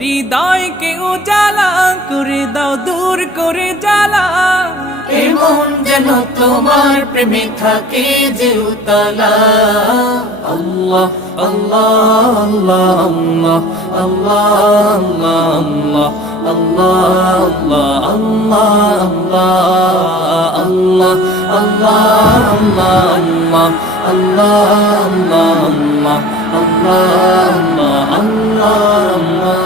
হৃদয়কে উজালা করে দাও, দূর করে জ্বালা। এমন যেন তোমার প্রেমে থাকে যে উতলা। আল্লাহ আল্লাহ আল্লাহ আল্লাহ আল্লাহ আল্লাহ আল্লাহ আল্লাহ আল্লাহ আল্লাহ আল্লাহ আল্লাহ আল্লাহ আল্লাহ আল্লাহ আল্লাহ আল্লাহ